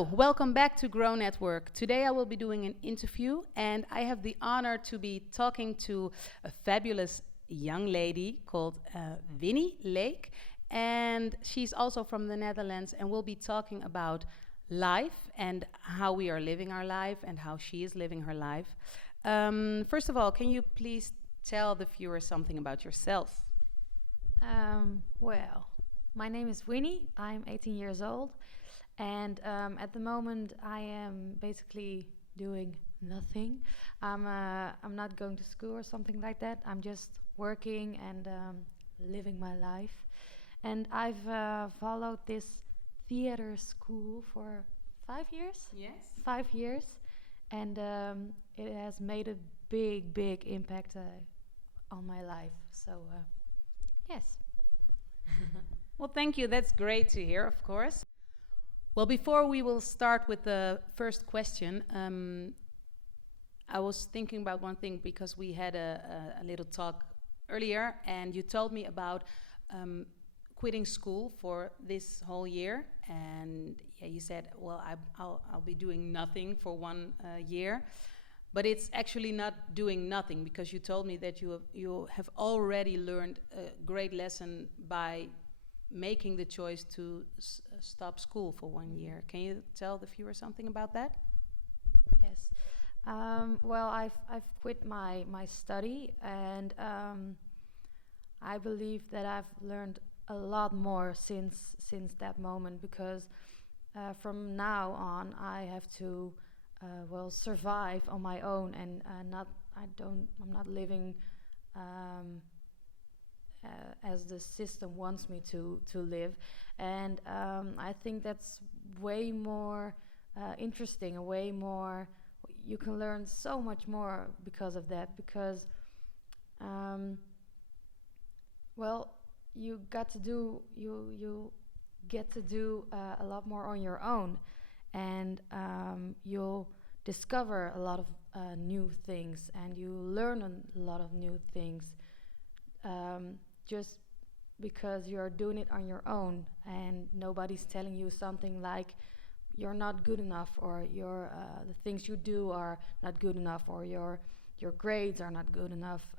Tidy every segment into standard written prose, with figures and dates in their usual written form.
Hello, welcome back to Grow Network. Today I will be doing an interview and I have the honor to be talking to a fabulous young lady called Winnie Leek. And she's also from the Netherlands and we'll be talking about life and how we are living our life and how she is living her life. First of all, can you please tell the viewers something about yourself? Well, my name is Winnie. I'm 18 years old. And at the moment, I am basically doing nothing. I'm not going to school or something like that. I'm just working and living my life. And I've followed this theater school for 5 years. Yes. 5 years, and it has made a big impact on my life. So yes. Well, thank you. That's great to hear, of course. Well, before we will start with the first question, I was thinking about one thing because we had a little talk earlier, and you told me about quitting school for this whole year, and yeah, you said, "Well, I'll be doing nothing for 1 year," but it's actually not doing nothing because you told me that you have already learned a great lesson by making the choice to stop school for 1 year. Can you tell the viewer something about that? Yes. Well, I've quit my study, and I believe that I've learned a lot more since that moment, because from now on I have to survive on my own, and I'm not living as the system wants me to live. And I think that's way more interesting, and way more, you can learn so much more because of that, because well, you get to do a lot more on your own, and you'll discover a lot of new things, and you learn a lot of new things, just because you're doing it on your own, and nobody's telling you something like you're not good enough, or the things you do are not good enough, or your grades are not good enough.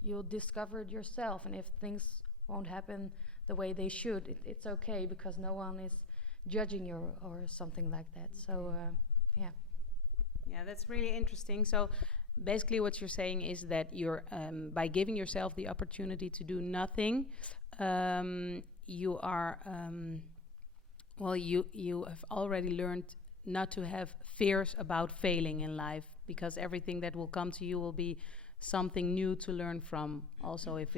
You'll discover it yourself, and if things won't happen the way they should, it's okay, because no one is judging you or something like that. So yeah. Yeah, that's really interesting. So basically what you're saying is that you're by giving yourself the opportunity to do nothing, you are you have already learned not to have fears about failing in life, because everything that will come to you will be something new to learn from. Also, if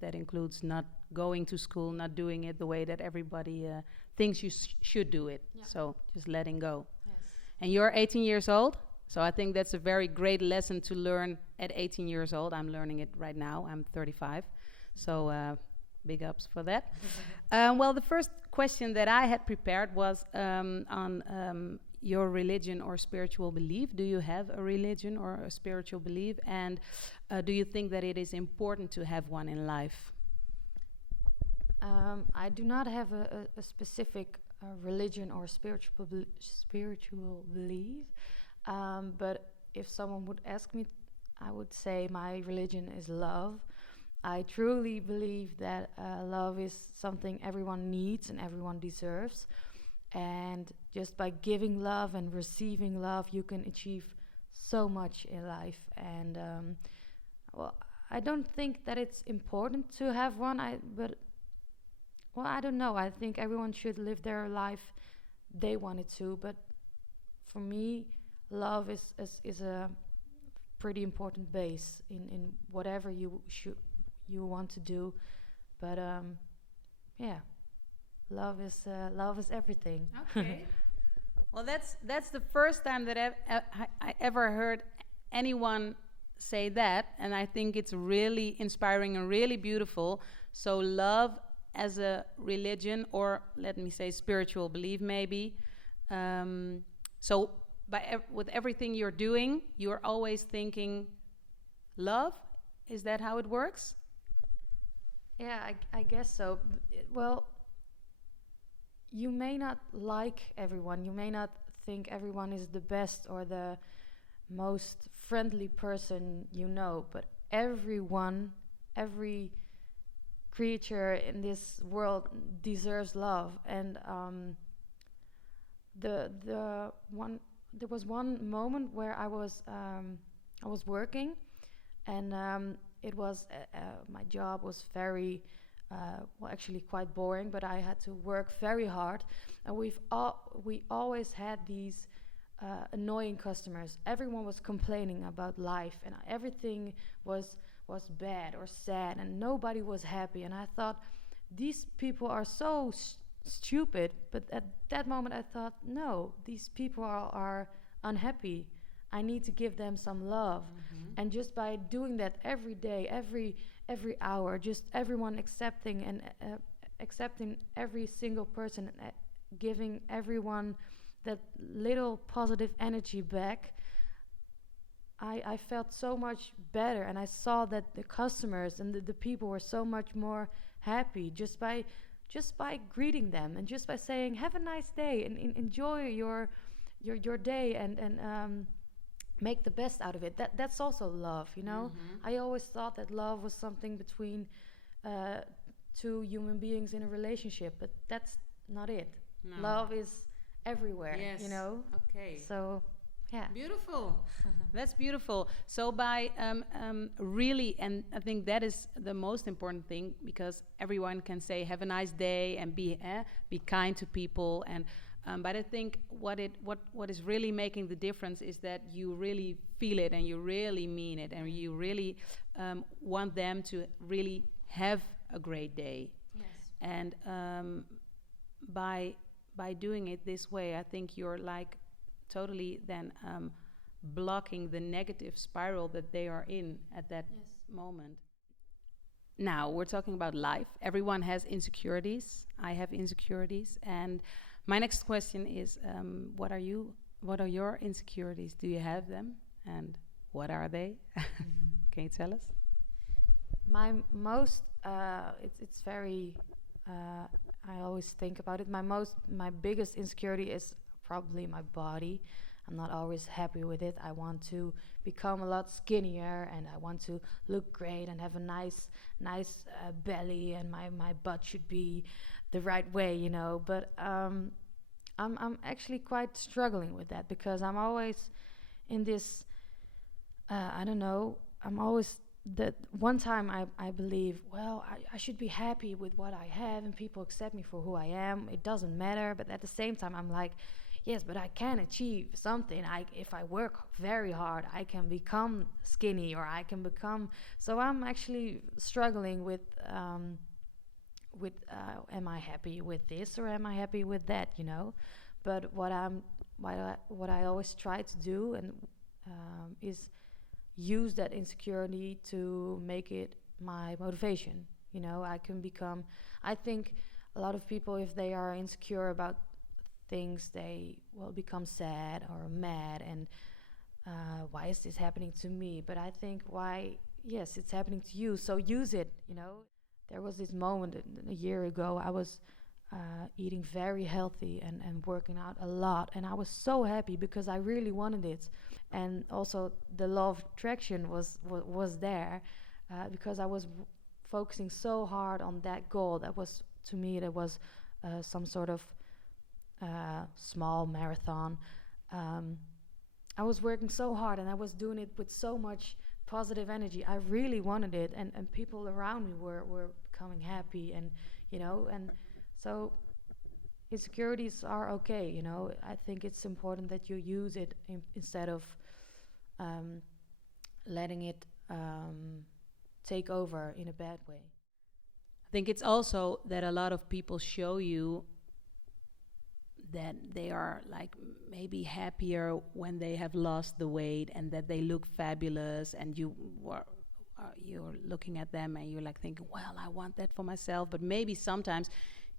that includes not going to school, not doing it the way that everybody thinks you should do it. Yeah. So just letting go. Yes. And you're 18 years old, so I think that's a very great lesson to learn at 18 years old. I'm learning it right now. I'm 35, so big ups for that. Well, the first question that I had prepared was on your religion or spiritual belief. Do you have a religion or a spiritual belief? And do you think that it is important to have one in life? I do not have a specific religion or spiritual belief, but if someone would ask me, I would say my religion is love. I truly believe that love is something everyone needs and everyone deserves. And just by giving love and receiving love, you can achieve so much in life. And well, I don't think that it's important to have one. I don't know. I think everyone should live their life they wanted to. But for me, love is a pretty important base in whatever you want to do. But yeah. Love is everything. Okay. Well, that's the first time that I ever heard anyone say that, and I think it's really inspiring and really beautiful. So love as a religion, or let me say spiritual belief, maybe. So with everything you're doing, you're always thinking love. Is that how it works? Yeah, I guess so. Well, you may not like everyone. You may not think everyone is the best or the most friendly person you know, but everyone, every creature in this world deserves love. And the one there was one moment where I was working, and it was my job was very well, actually quite boring, but I had to work very hard, and we always had these annoying customers. Everyone was complaining about life, and everything was bad or sad, and nobody was happy. And I thought, these people are so stupid. But at that moment, I thought, no, these people are unhappy. I need to give them some love. And just by doing that every day, every hour, just everyone accepting and accepting every single person, giving everyone that little positive energy back, I felt so much better, and I saw that the customers and the people were so much more happy just by greeting them, and just by saying have a nice day, and enjoy your day, and make the best out of it. That's also love, you know. I always thought that love was something between two human beings in a relationship, but that's not it. No. Love is everywhere, Yes. you know. Okay. So yeah. Beautiful. That's beautiful. So by really, and I think that is the most important thing, because everyone can say have a nice day and be kind to people, and but I think what is really making the difference is that you really feel it, and you really mean it, and you really want them to really have a great day. Yes. And by doing it this way, I think you're like totally then blocking the negative spiral that they are in at that moment. Now we're talking about life. Everyone has insecurities. I have insecurities, and my next question is, what are your insecurities? Do you have them, and what are they? Can you tell us? My most it's very I always think about it. My biggest insecurity is probably my body. I'm not always happy with it. I want to become a lot skinnier, and I want to look great and have a nice belly, and my butt should be the right way, you know. But I'm actually quite struggling with that, because I'm always in this I don't know. I'm always that one time I believe, well, I should be happy with what I have, and people accept me for who I am. It doesn't matter. But at the same time, I'm like, yes, but I can achieve something. If I work very hard, I can become skinny, or I can become. So I'm actually struggling with am I happy with this, or am I happy with that, you know? But what I always try to do, and is use that insecurity to make it my motivation. You know, I think a lot of people, if they are insecure about things, they will become sad or mad, and why is this happening to me? But I think, yes, it's happening to you, so use it, you know. There was this moment a year ago, I was eating very healthy and working out a lot, and I was so happy because I really wanted it. And also the law of attraction was there, because I was focusing so hard on that goal. That was, to me, that was some sort of small marathon. I was working so hard, and I was doing it with so much positive energy. I really wanted it, and people around me were becoming happy, and you know. And so insecurities are okay, you know. I think it's important that you use it instead of letting it take over in a bad way. I think it's also that a lot of people show you that they are like maybe happier when they have lost the weight, and that they look fabulous, and you're looking at them and you're like thinking, well, I want that for myself. But maybe sometimes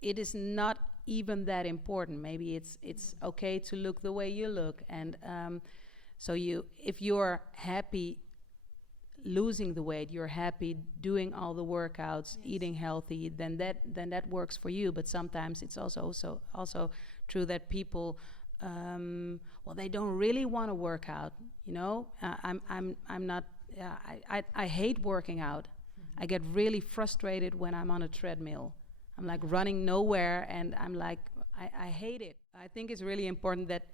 it is not even that important. Maybe it's okay to look the way you look, and so if you're happy losing the weight, you're happy doing all the workouts, eating healthy, then that works for you. But sometimes it's also true that people, well, they don't really want to work out. I'm not. I hate working out. I get really frustrated when I'm on a treadmill. I'm like running nowhere, and I'm like, I hate it. I think it's really important that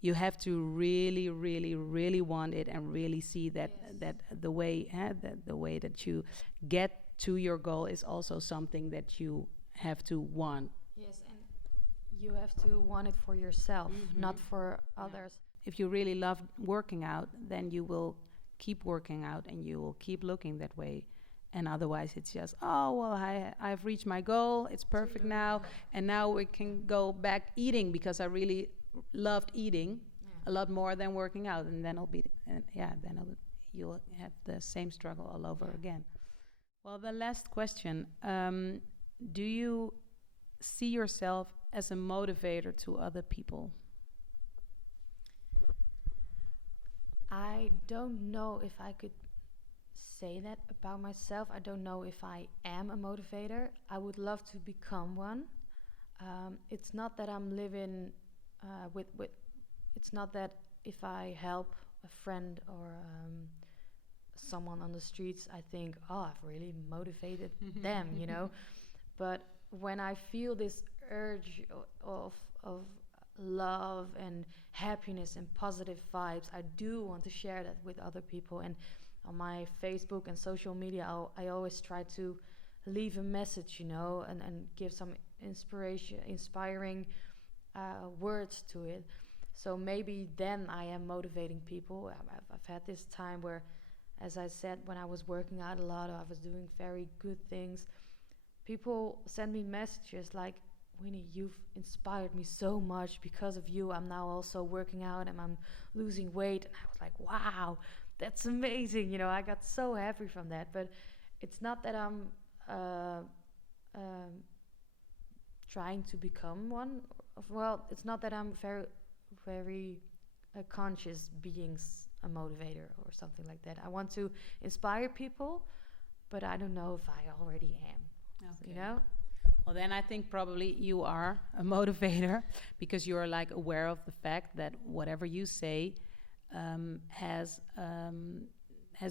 you have to really, really, really want it, and really see that the way the way that you get to your goal is also something that you have to want. Yes, and you have to want it for yourself, not for others. If you really love working out, then you will keep working out, and you will keep looking that way. And otherwise, it's just, oh, well, I've reached my goal. It's perfect now. And now we can go back eating, because I really loved eating a lot more than working out. And then you'll have the same struggle all over again. Well, the last question. Do you see yourself as a motivator to other people? I don't know if I could say that about myself. I don't know if I am a motivator. I would love to become one. It's not that I'm living with. It's not that if I help a friend or someone on the streets, I think, oh, I've really motivated them, But when I feel this urge of love and happiness and positive vibes, I do want to share that with other people. And on my Facebook and social media, I always try to leave a message, and give some inspiring words to it. So maybe then I am motivating people. I've had this time where, as I said, when I was working out a lot, I was doing very good things. People send me messages like, Winnie, you've inspired me so much. Because of you, I'm now also working out and I'm losing weight. And I was like, wow, that's amazing. I got so happy from that. But it's not that I'm trying to become one. Well, it's not that I'm very, very conscious being a motivator or something like that. I want to inspire people, but I don't know if I already am. Okay. Well, then I think probably you are a motivator, because you are like aware of the fact that whatever you say has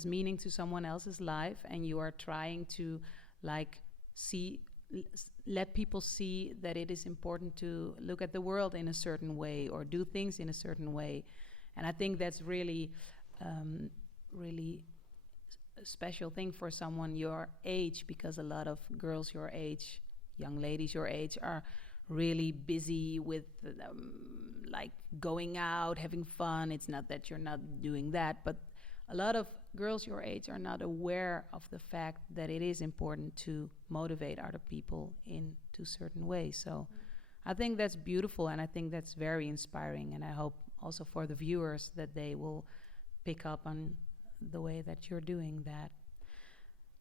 meaning to someone else's life, and you are trying to like let people see that it is important to look at the world in a certain way or do things in a certain way. And I think that's really really a special thing for someone your age, because a lot of girls your age, young ladies your age, are really busy with like going out, having fun. It's not that you're not doing that, but a lot of girls your age are not aware of the fact that it is important to motivate other people into certain ways. So I think that's beautiful, and I think that's very inspiring, and I hope also for the viewers that they will pick up on the way that you're doing that.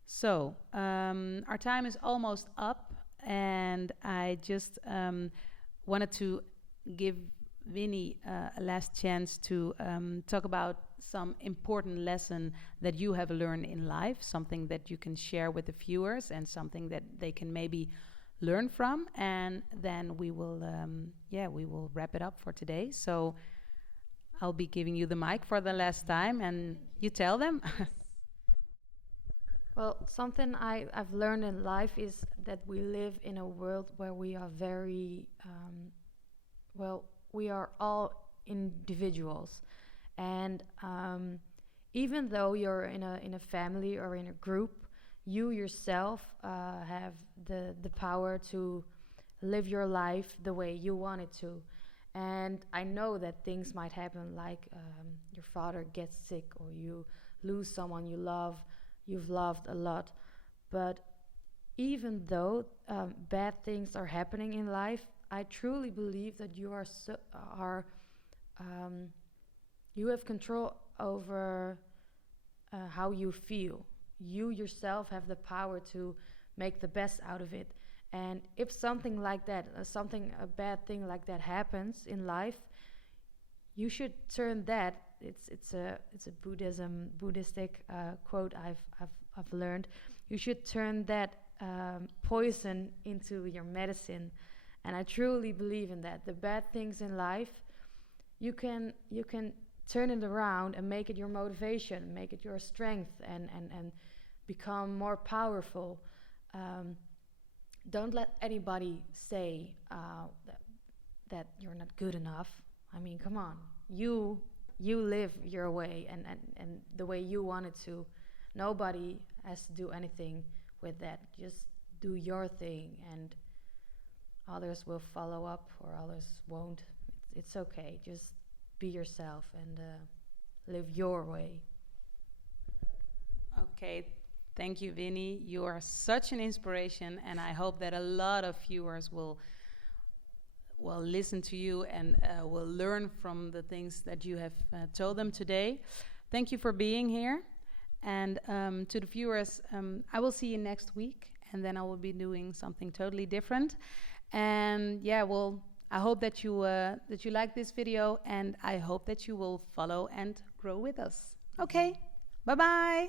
So our time is almost up, and I just wanted to give Winnie a last chance to talk about some important lesson that you have learned in life, something that you can share with the viewers and something that they can maybe learn from, and then we will wrap it up for today. So I'll be giving you the mic for the last time, and you tell them. Well, something I've learned in life is that we live in a world where we are very, we are all individuals. And even though you're in a family or in a group, you yourself have the power to live your life the way you want it to. And I know that things might happen, like your father gets sick, or you lose someone you've loved a lot. But even though bad things are happening in life, I truly believe that you you have control over how you feel. You yourself have the power to make the best out of it. And if something like that, a bad thing like that happens in life, you should turn that it's a Buddhistic quote I've learned. You should turn that poison into your medicine, and I truly believe in that. The bad things in life, you can turn it around and make it your motivation, make it your strength, and become more powerful. Don't let anybody say that you're not good enough. I mean, come on. You live your way and the way you want it to. Nobody has to do anything with that. Just do your thing, and others will follow up or others won't. It's okay. Just be yourself and live your way. Okay, thank you, Winnie. You are such an inspiration, and I hope that a lot of viewers will listen to you and will learn from the things that you have told them today. Thank you for being here. And to the viewers, I will see you next week, and then I will be doing something totally different. And yeah, well, I hope that you like this video, and I hope that you will follow and grow with us. Okay, bye-bye.